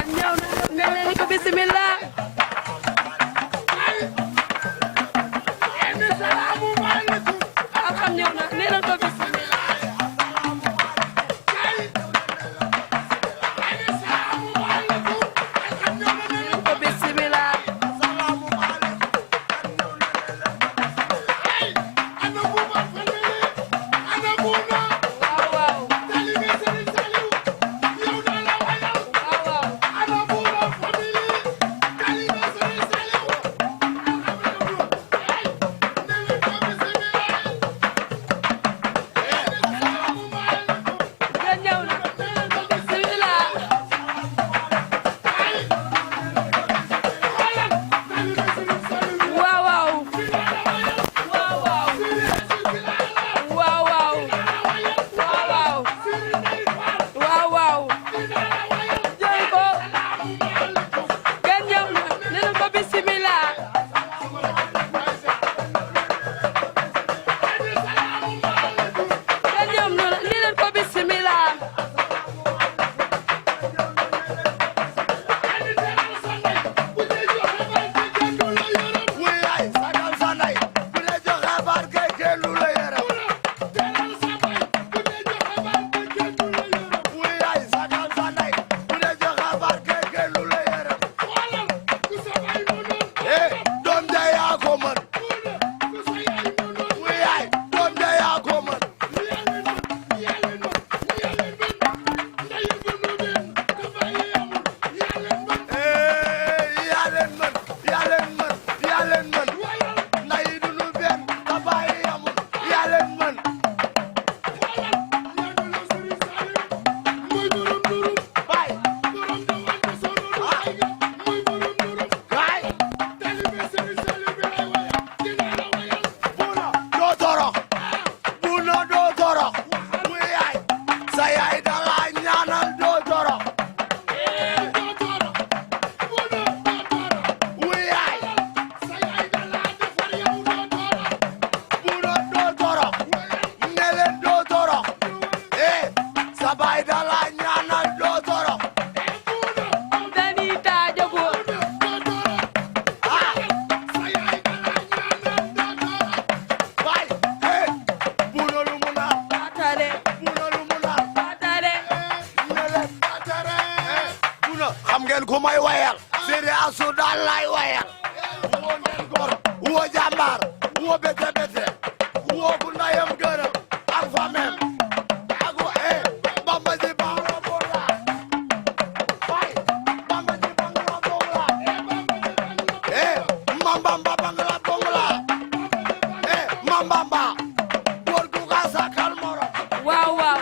gan ñëw na ne leen ko bismillah alxam ñëw na ne leen ko bismillah xam ngeen ku may wayal Séré Assou daal lay wayal woo ngeen góor woo jàmbaar woo bete bete woo bu ndayam gërëm ak famem ak Bamba ji bangla bongla fay Bamba ji bangla bongla Mambamba bangla bongla Mambamba góor gu ga sakal moro waaw waaw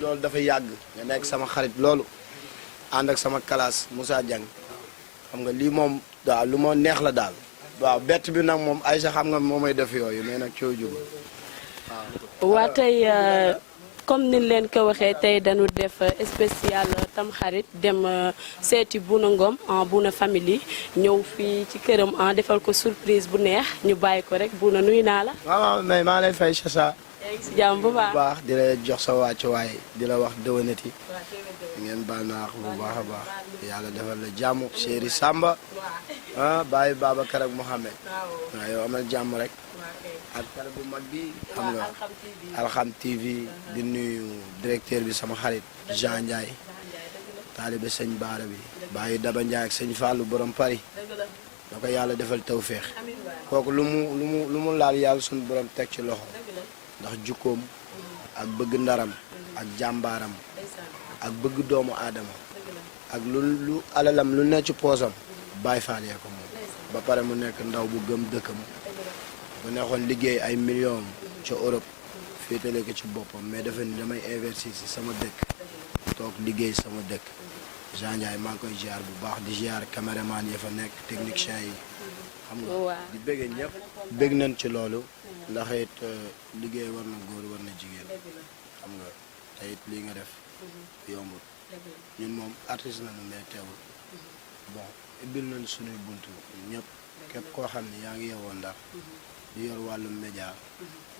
loolu dafa yàgg nga nekk sama xarit loolu ànd ak sama classe Moussa Dieng xam nga lii moom waaw lu ma neex la daal waaw bett bi nag moom Aïcha xam nga moo may def yooyu mais nag coow jóg waaw. waa tey comme ni leen ko waxee tey dañu def spécial Tamxarit dem seeti Bouna Ngom en Bouna Family ñëw fii ci këram en defal ko surprise bu neex ñu bàyyi ko rek Bouna nuyu naa la. waaw mais maa lay fay Chacha. yaa ngi si jàmm bu baax di la jox sa wàccuwaay di la wax déwénati. ngeen baal naa bu baax a baax yàlla defal la jàmm chéri Samba bàyyi Babacar ak Mohamed waaw yow amal jàmm rek ak télé bu mag bi xam nga Alxam TV di nuyu directeur bi sama xarit Jean Ndiaye taalibe sëñ Baara bi bàyyi Daba Ndiaye ak sëñ Fallou borom Paris da ko yàlla defal tawféex kooku lu mu laal yàlla suñu borom teg ci loxo ndax jukkoom ak bëgg ndaram ak jàmbaaram ak bëgg doomu aadama ak lu alalam lu ne ci poosam Baay Faal yee ko moom ba pare mu nekk ndaw bu gëm dëkkam bu neexoon liggéey ay millions ca Europe féetale ko ci boppam mais dafa ni damay investir ci sama dëkk toog liggéey sama dëkk Jean Ndiaye maa ngi koy ziar bu baax di ziar caméraman yi fa nekk technicien yi xam nga di bëggee ñëpp bëgg nañ ci loolu ndax it liggéey war na góor war na jigéen xam nga te it lii nga def yombul ñun moom artiste nañu mais teewul bon ibbil nañ suñuy buntu ñëpp képp koo xam ne yaa ngi yeewoo Ndar di yor wàllu média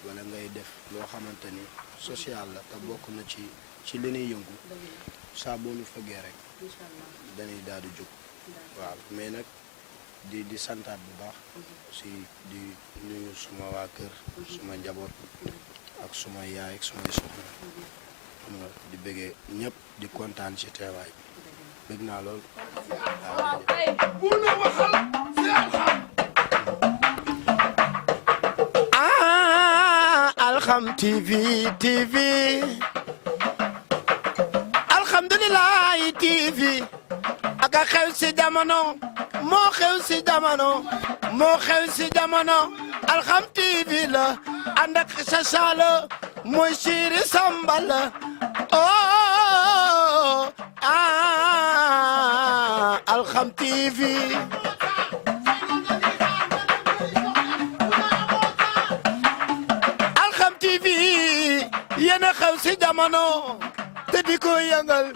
wala ngay def loo xamante ni social la te bokk na ci li ñuy yëngu saa boo ñu fëggee rek dañuy daal di jóg waaw mais nag di santaat bu baax si di nuyu suma waa kër suma njaboot ak suma yaay ak sumay soxna xam nga di bëggee ñëpp di kontaan ci teewaay bi bëgg naa lool Alxam TV alhamdulilah TV ak a xew si jamono moo xew si jamono Alxam TV la ànd ak sa saalo mooy Chéri Samba la Alxam TV yéen a xew si jamono te di ko yëngal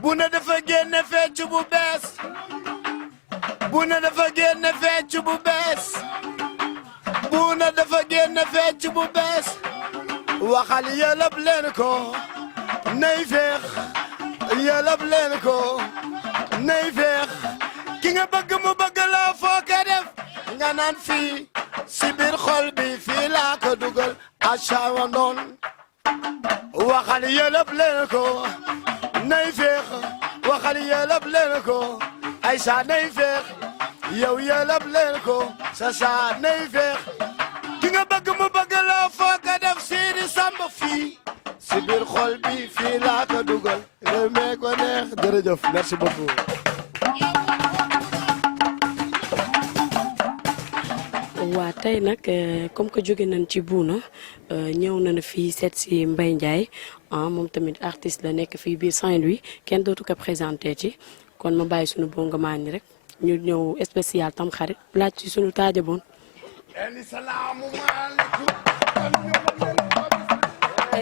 bu ne dafa génne fecc bu bees bu ne dafa génne fecc bu bees bu ne dafa génne fecc bu bees waxal yëlëb leen ko nay feex yëlëb leen ko nay feex ki nga bëgg mu bëgg la foo ko def nga naan fii si biir xol bi fii laa ko dugal acawa noon waxal yëlëb leen ko nay feex waxal yëlëb leen ko ay sa nay feex yow yëlëb leen ko sa nay feex ki nga bëgg mu bëgg la foo ko def Chéri Samba fii si biir xol bi fii laa ko dugal réew mee ko neex jërëjëf merci beaucoup waa tey nag comme que jóge nañ ci buuna ñëw nañu fii seet si Mbaye Ndiaye moom tamit artiste la nekk fii biir Saint-Louis kenn dootu ko présenté ci kon ma bàyyi suñu bongo maan ni rek ñu ñëw spécial tam xarit laaj ci suñu taaja boon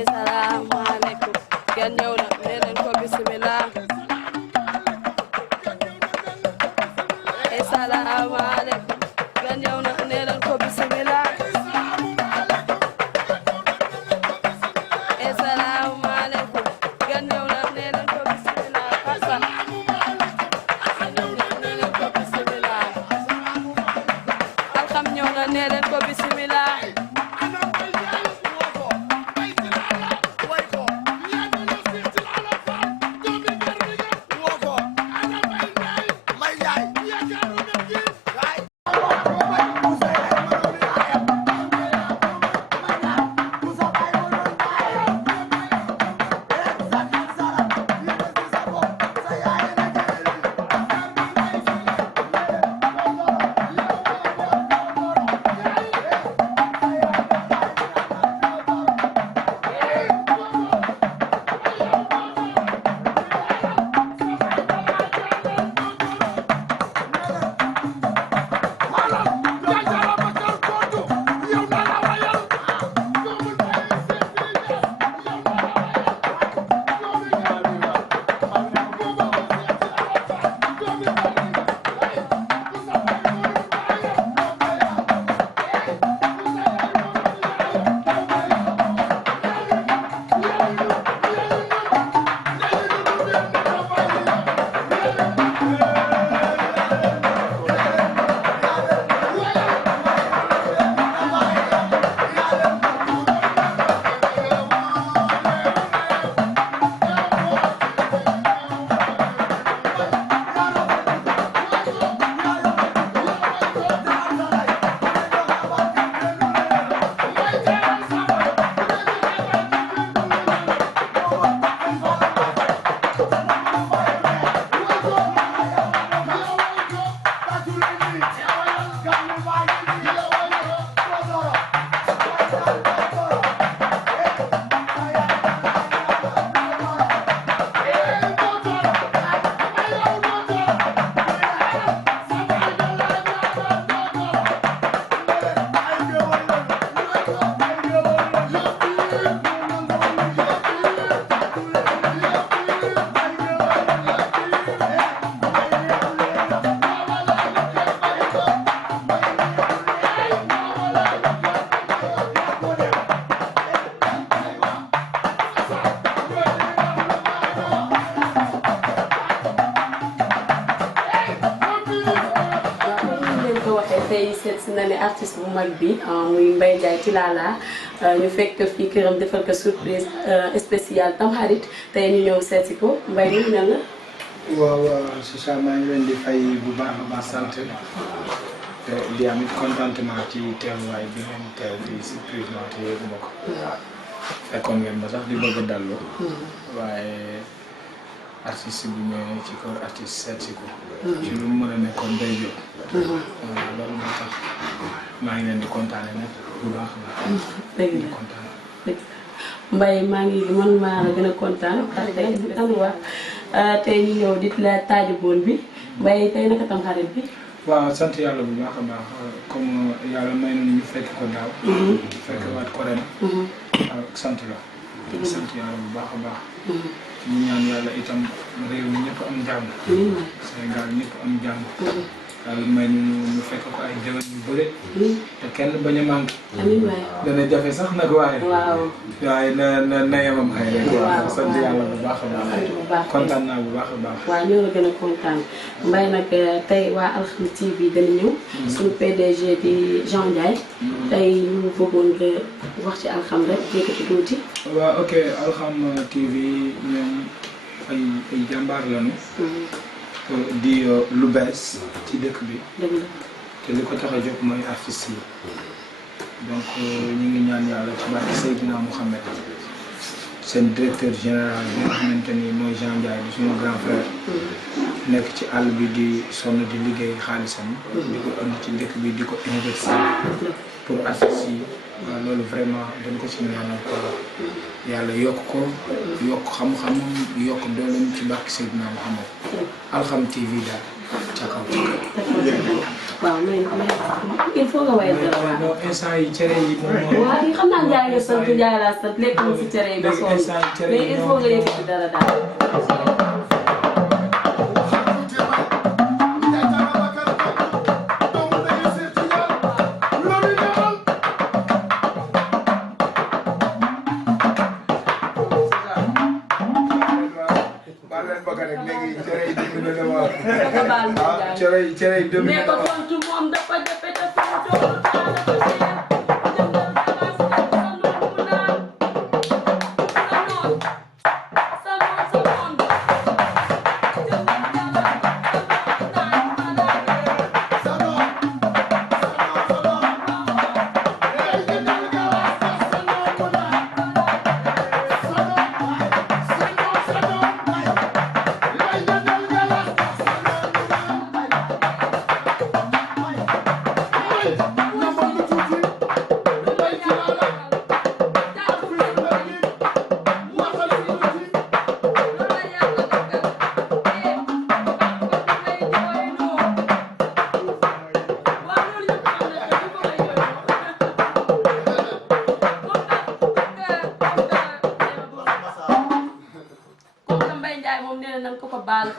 salaamaaleykum kenn ñëw na nee leen ko bismillah salaamaaleykum kenn ñëw na nee leen ko bismillah salaamaaleykum kenn ñëw na nee leen ko bismillah papa nee leen ko bismillah Alxam ñëw na nee leen ko bismillah waxee tey seet si na ne artiste bu mag bi muy Mbaye Ndiaye Tilala ñu fekk fii këram defal ko surprise spéciale Tamxarit tey ñu ñëw seet si ko Mbaye nuyu na la. waaw Chicha maa ngi leen di fay bu baax a baax sant di am contentement ci teewaay bi ngeen teew di surprise ma te yëguma ko. fekkoon ngeen ma sax di bëgg a dallu. waaye artiste bu ñëwee ci kaw artiste seet si ko. ci lu mu mën a nekkoon day jóg. loolu moo tax maa ngi leen di kontaane nag bu baax a baax. dëgg la kontaan Mbaye maa ngi man maa la gën a kontaan ndax tey tey ñu ñëw di la taaju boon bi Mbaye tey naka Tamxarit bi. waaw sant yàlla bu baax a baax comme yàlla may nañu ñu fekk ko daaw. fekk waat ko ren. sant la. sant yàlla bu baax a baax. ñu ñaan yàlla itam réew mi ñëpp am jàmm. Sénégal ñëpp am jàmm. yàlla may ñu fekk ko ay déwén yu bëre. te kenn bañ a manqué. amiin waay. dana jafe sax nag waaye. waaw. waaye na yemam xëy rek. waaw sant yàlla bu baax a baax. kontaan naa bu baax a baax. waaw ñoo la gën a kontaan Mbaye nag tey waa Alxam TV dañu ñëw. suñu PDG di Jean Ndiaye. tey ñu bëggoon nga wax ci Alxam rek yëkkati tuuti. waaw ok Alxam TV ñoom ay jàmbaar lañu. di lu bees ci dëkk bi. te li ko tax a jóg mooy artistes yi. donc ñu ngi ñaan yàlla ci barke Seydina Mouhamed seen directeur général bi nga xamante ni mooy Jean Ndiaye di suñu grand frère. nekk ci àll bi di sonn di liggéey xaalisam. di ko indi ci dëkk bi di ko investir pour artistes yi. waaw loolu vraiment dañ ko ci ñaanal ko yàlla yokk ko yokk xam-xamam yokk dooleem ci barke Seydina Mouhamed. Alxam TV daal ca kaw. waaw mais il faut nga wayal dara waaw. non instant yi cere yi moom. waaw xam naa Ndiaye nga sant Ndiaye laa sant lekk na si cere yi ba sonn mais il faut nga yëkkati dara daal. cere yi mais ko tontu moom dafa jafe dafa doon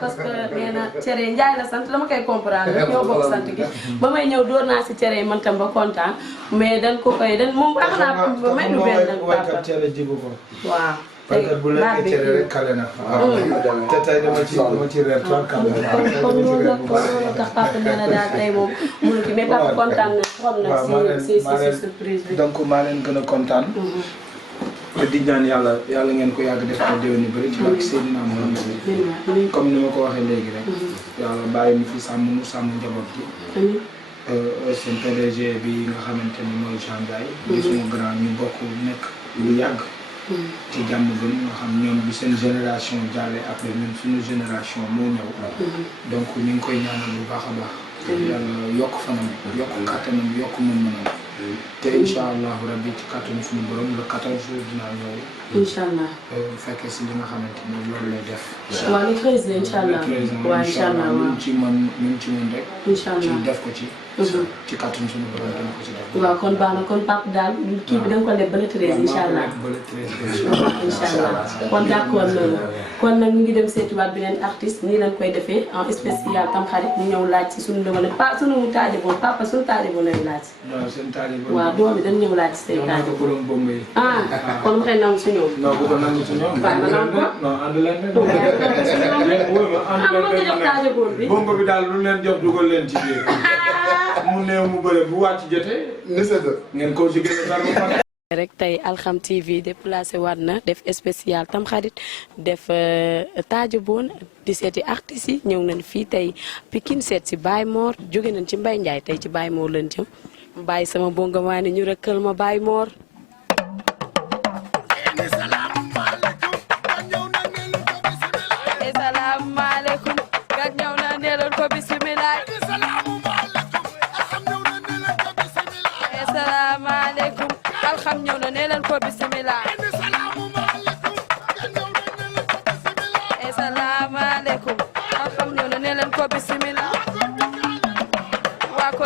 parce que nee na cere Ndiaye la sant dama koy comprendre rek ñoo bokk sant gi ba may ñëw door naa si cere yi man tam ba kontaan mais dañ ko koy dañ moom baax naa may nu benn nag papa cere jibu ko waaw tey bu lekkee cere rek kale na te tey dama ci reer comme loolu tax papa nee na daal tey moom mënu ki mais papa kontaan na trop nag si surprise bi donc maa leen gën a kontaan te di ñaan yàlla ngeen ko yàgg def ay déwén yu bëri ci barke Seydina Muhammad comme ni ma ko waxee léegi rek yàlla bàyyi ñu fi sàmm njaboot gi seen PDG bi nga xamante ni mooy Jean Ndiaye di suñu grand ñu bokk nekk lu yàgg ci jàmm gën nga xam ñoom bi seen génération jàllee après ñun suñu génération moo ñëw donc ñu ngi koy ñaanal bu baax a baax yàlla yokk fanam yokk kàttanam yokk mën-mënam te incha allahu rabbi ci kàttanu suñu borom le 14 jours dinaa ñëw. incha allah. fekkee si li nga xamante ni loolu lay def. waaw le 13 incha allah. waaw incha allah ñu ci mën rek. incha allah ci def ko ci. ci kàttanu suñu borom dama ko ci def. waaw kon baax na kon papa daal kii bi da nga ko leb ba le 13 incha allah. ba le 13 incha allah kon d'accord loolu. kon nag ñu ngi dem seetiwaat beneen artiste nii lañ koy defee en spécial Tamxarit ñu ñëw laaj si suñu dëgg pa suñu taajaboon papa suñu taajaboon lañ laaj. waaw seen taajaboon. waaw doom bi dañ ñëw laaj si say taajaboon. ah kon mu xëy nangu si ñoom. non bu ko nangu si ñoom. waaw ma nangu ko. non ànd leen rek. am nga jox taajaboon bi. bomba bi daal lu leen jox dugal leen ci biir. mu néew mu bëre bu wàcc jotee. ngeen ko ci gën a rek tey Alxam TV déplacé waat na def spécial Tamxarit def Tadjaboune di seeti artistes yi ñëw nañ fii tey Pikine seet si Baye Mor jóge nañ ci Mbaye Ndiaye tey ci Baye Mor lañ jëm bàyyi sama bonga maa ne ñu rëkkal ma Baye Mor. asalaamaaleykum kat ñëw na neeloon ko bisimilah. asalaamaaleykum Alxam ñëw na neeloon ko bisimilah. asalaamaaleykum Alxam ñëw na neeloon ko bisimilah. waa ko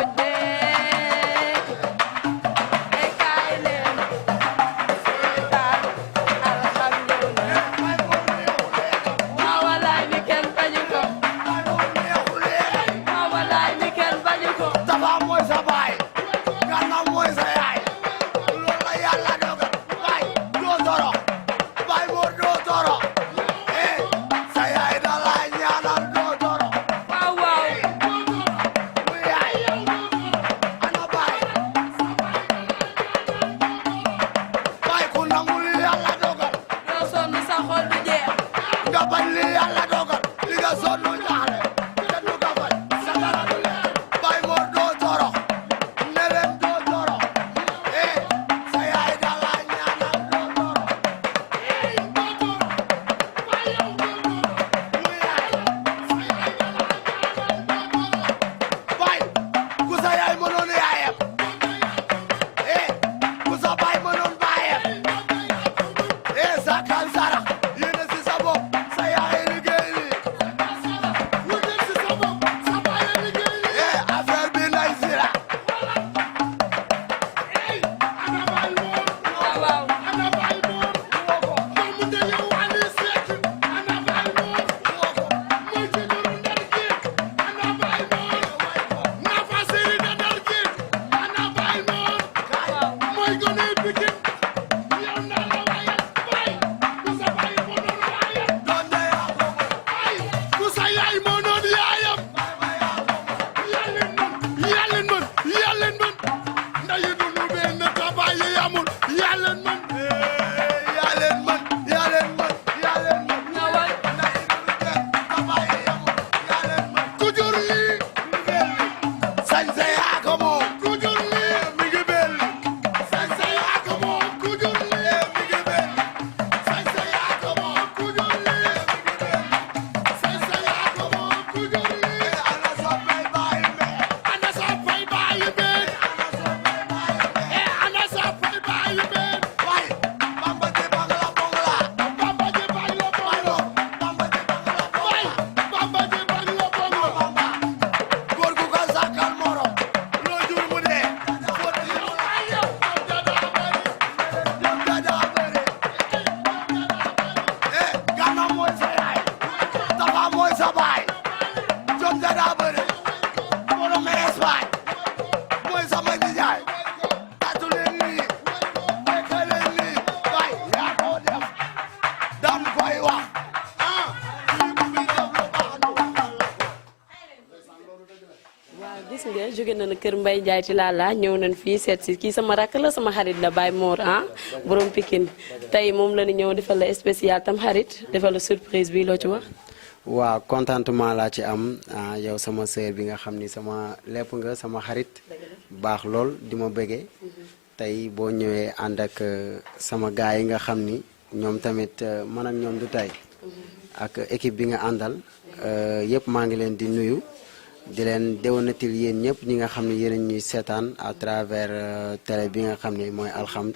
jóge nañu kër Mbaye Ndiaye ci Lalla ñëw nañ fii seet si kii sama rakk la sama xarit la Baye Mor ah borom Pikine tey moom la ñu ñëw defal la spécial Tamxarit defal la surprise bi loo ci wax. waaw contentement laa ci am yow sama sœur bi nga xam ni sama lépp nga sama xarit baax lool di ma bëggee tey boo ñëwee ànd ak sama gars yi nga xam ni ñoom tamit man ak ñoom du tey ak équipe bi nga àndal yëpp maa ngi leen di nuyu. di leen déwénatil yéen ñëpp ñi nga xam ne yéen ñuy seetaan à travers télé bi nga xam ne mooy Alxam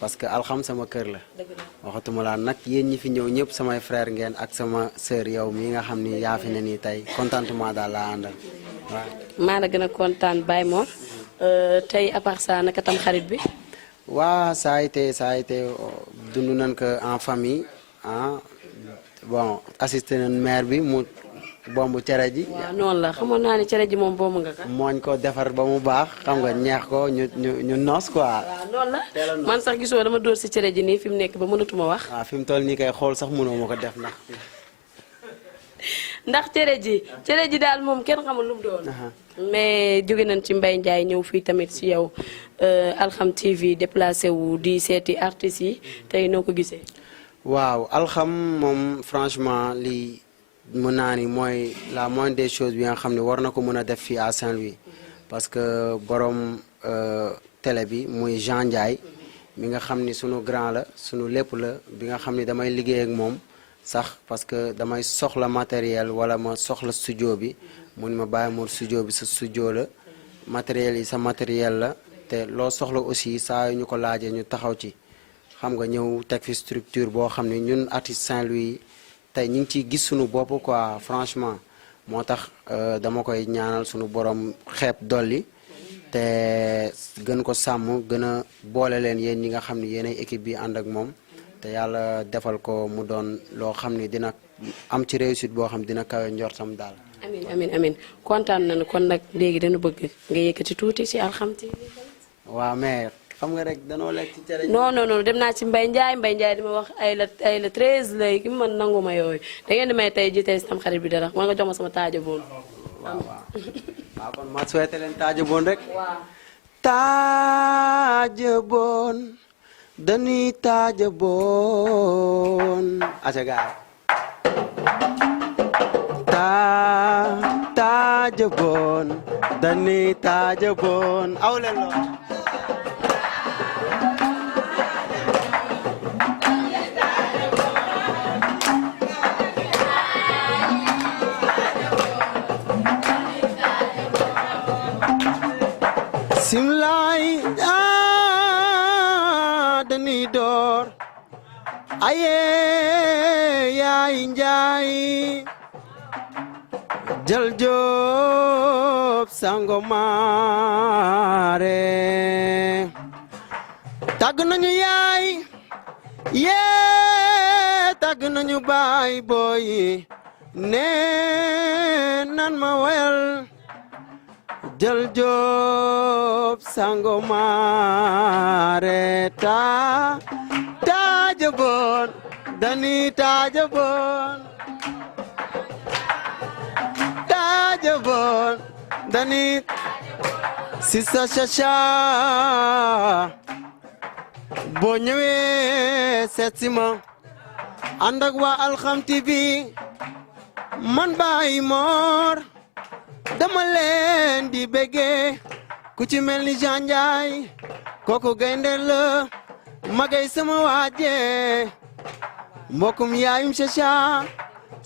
parce que Alxam sama kër la waxatuma laa nag yéen ñi fi ñëw ñëpp samay frère ngeen ak sama sœur yow mi nga xam ni yaa fi ne nii tey contentement daal laa àndal waaw. maa la gën a kontaan Baye Mor tey à part ça naka Tamxarit bi. waaw ça a été dund nañ ko en famille bon assisté nañ maire bi mu. bombu cere ji. waaw noonu la xamoon naa ne cere ji moom bombu nga ka. mooñ ko defar ba mu baax xam nga ñeex ko ñu noos quoi. waaw noonu la man sax gisoo dama dóor si cere ji nii fi mu nekk ba mënatuma wax. waaw fi mu toll nii kay xool sax mënoo ma ko def ndax. ndax cere ji daal moom kenn xamul lu mu doon. mais jóge nañ ci Mbaye Ndiaye ñëw fii tamit ci yow Alxam TV déplacé wu di seeti artistes yi tey noo ko gisee. waaw Alxam moom franchement lii mën naa ni mooy la moindre des choses bi nga xam ne war na ko mën a def fii à Saint-Louis parce que borom télé bi muy Jean Ndiaye mi nga xam ni sunu grand la sunu lépp la bi nga xam ni damay liggéey ak moom sax parce que damay soxla matériel wala ma soxla studio bi mu ni ma bàyyi moom studio bi sa studio la matériel yi sa matériel la te loo soxla aussi saa yu ñu ko laajee ñu taxaw ci xam nga ñëw teg fi structure boo xam ne ñun artiste Saint-Louis tey ñu ngi ciy gis sunu bopp quoi franchement moo tax dama koy ñaanal sunu borom xeeb dolli te gën ko sàmm gën a boole leen yéen ñi nga xam ne yéenay équipe bi ànd ak moom te yàlla defal ko mu doon loo xam ne dina am ci réussite boo xam dina kawe njortam daal. amiin kontaan nañu kon nag léegi dañu bëgg nga yëkkati tuuti ci Alxam TV. waaw mais xam nga rek danoo lekk ci cere. non dem naa ci Mbaye Ndiaye dama wax ay la 13 léegi man nangu ma yooyu da ngeen di may tey ji tey si Tamxarit bi dara war nga jox ma sama taaja boon. waaw kon ma souhaité leen taaja boon rek. waaw. taaja boon dañuy taaja boon. acca gaay. taaja boon dañuy taaja boon aw leen loo. simlaay dañuy door aye yaay njaay jël joob sangomaare tàgg nañu yaay yee tàgg nañu baay booy nee nan ma wel jël joob sangomaare taaja boon dani taaja boon dani sisa chacha boo ñëwee seet si ma ànd ak waa Alxam TV man Baye Mor dama leen di béggee ku ci mel ni Jean Ndiaye kooku gaynde la magay sama waaje mbokkum yaayum Chacha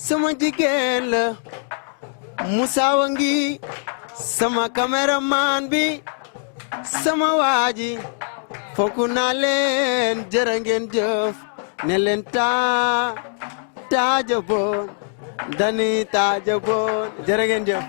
sama jigéen la Moussa Wangi sama caméraman bi sama waaji fonk naa leen jërë ngeen jëf ne leen taaja boon dani taaja boon jërë ngeen jëf.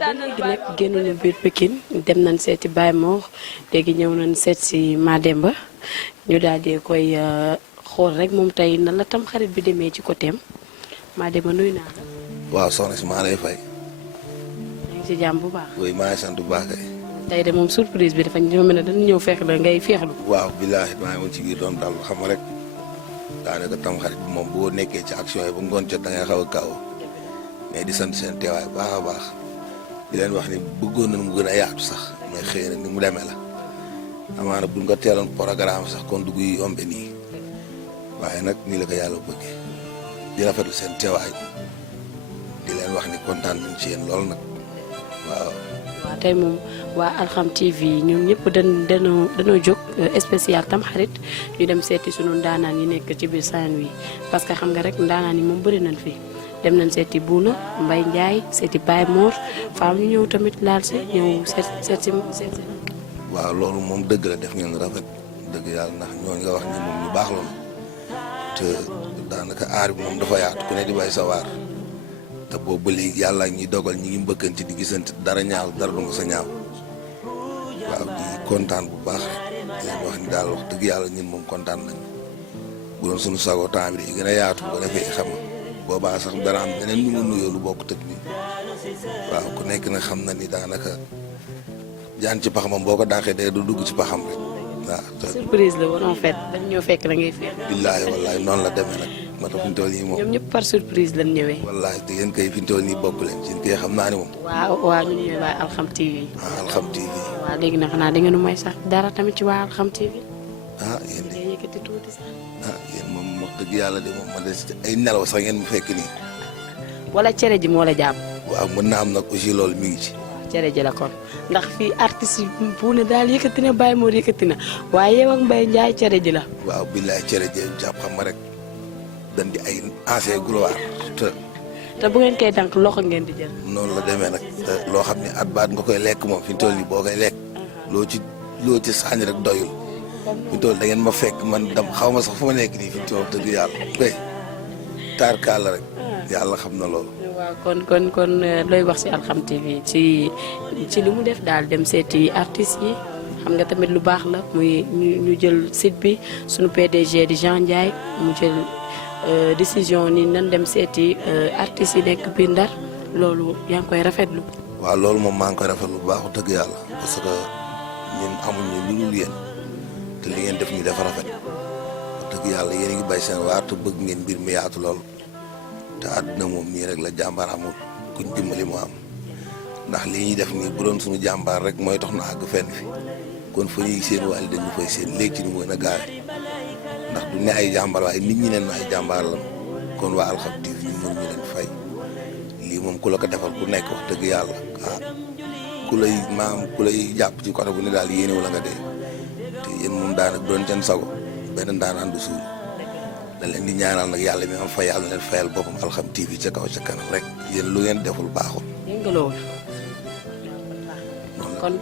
léegi nag génn nañu biir Pikine dem nañ seeti Baye Mor léegi ñëw nañ seet si Mademba ñu daal di koy xool rek moom tey nan la Tamxarit bi demee ci côté am Mademba nuyu naa la. waaw soxna si maa lay fay. yaa ngi ci jàmm bu baax. oui maa ngi sant bu baax kay. tey de moom surprise bi dafa ñëw mel ne dañu ñëw fekk la ngay féexlu. waaw billaahi maa ngi woon ci biir doon dal xam nga rek daanaka Tamxarit bi moom boo nekkee ci action yi ba ngoon jot da ngay xaw a kaaw mais di sant seen teewaay baax a baax. di leen wax ni bëggoon nañu mu gën a yaatu sax mais xëy na ni mu demee la amaana buñ ko teeloon programme sax kon dugg yi yombe nii waaye nag nii la ko yàlla bëggee di rafetlu seen teewaay di leen wax ni kontaan nañ ci yéen lool nag waaw. waaw tey moom waa Alxam TV ñoom ñëpp dañoo jóg spécial Tamxarit ñu dem seeti sunu ndaanaan yi nekk ci biir Saint-Louis parce que xam nga rek ndaanaan yi moom bëri nañ fi. dem nañ seeti Buuna Mbaye Ndiaye seeti Baye Mor faaw ñu ñëw tamit laal si ñëw seet si. waaw loolu moom dëgg la def ngeen rafet dëgg yàlla ndax ñooñu nga wax ni moom ñu baax la te daanaka aar bi moom dafa yaatu ku ne di bay sa waar te boobu ba léegi yàlla ñuy dogal ñi ngi mbëkkante di gisante dara ñaaw dara du ma sa ñaaw waaw di kontaan bu baax rek di leen wax ni daal wax dëgg yàlla ñun moom kontaan nañu bu doon suñu sago temps bi day gën a yaatu bu ko defee xam nga boobaa sax dara am beneen ñu mu nuyoo lu bokk tëj bi waaw ku nekk nag xam na ni daanaka jaan ci paxamam boo ko dàqee day du dugg ci paxam rek waaw. surprise la woon en fait dañ ñëw fekk la ngay féex. billaahi wallaahi noonu la demee nag ma tax fi ñu toll nii moom. ñoom ñëpp par surprise lañ ñëwee. wallaahi te yéen kay fi ñu toll nii bokk leen ci yéen kay xam naa ne moom. waaw ñu ñëwee waa Alxam TV. Alxam TV. waaw léegi nag xanaa da ngeen may sax dara tamit ci waa Alxam TV. yéen de ngay yëkkati tuuti sax. yéen moom wax dëgg yàlla de moom ma des ay nelaw sax ngeen mu fekk nii. wala cere ji moo la jàpp. waaw mën naa am nag aussi loolu mi ngi ci. cere ji la kon ndax fii artistes yi bu ne daal yëkkati na Baye Mor yëkkati na waaye yow ak Mbaye Ndiaye cere ji la. waaw billaay cere ji jàpp xam nga rek dañ di ay ancien gloire te bu ngeen koy tànk loxo ngeen di jël. noonu la demee nag te loo xam ne at baat nga koy lekk moom fi mu toll nii boo koy lekk loo ci sànni rek doyul fi mu toll da ngeen ma fekk man dam xaw ma sax fu ma nekk nii fi mu toll dëgg yàlla kay taar kaal la rek yàlla xam na loolu. waaw kon looy wax ci Alxam TV ci li mu def daal dem seeti artistes yi xam nga tamit lu baax la muy ñu jël site bi suñu PDG di Jean Ndiaye mu jël décision ni nan dem seeti artistes yi nekk biir Ndar loolu yaa ngi koy rafetlu. waaw loolu moom maa ngi koy rafetlu bu baax dëgg yàlla parce que ñun amuñu lu dul yéen te li ngeen def ñu dafa rafet dëgg yàlla yéen a ngi bay seen waar te bëgg ngeen mbir mi yaatu lool. te àdduna moom nii rek la jàmbaar amul kuñ dimbali moo am ndax lii ñuy def nii bu doon suñu jàmbaar rek mooy tax na àgg fenn fi kon fa ñuy seen wàll dañu fay seen léegi ci ni mu gën a gaawe ndax du ne ay jàmbaar waaye nit ñi neen ay jàmbaar la kon waa Alxam TV ñu mën ñu leen fay lii moom ku la ko defal ku nekk wax dëgg yàlla ku lay jàpp ci côté bu ne daal yéenewu la nga dee te yéen moom daanaka doon seen sago benn daanaan du suul da leen di ñaanal nag yàlla mi am fay yàlla leen fayal boppam Alxam TV ca kaw ca kanam rek yéen lu ngeen deful baaxul. dégg nga loolu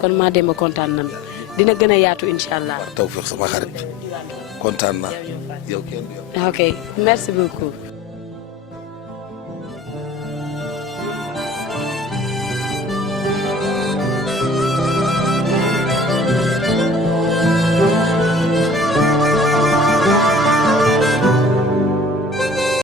kon maa dem ba kontaan nan dina gën a yaatu incha allah. tawfeex sama xarit kontaan naa yow kenn. ok merci beaucoup.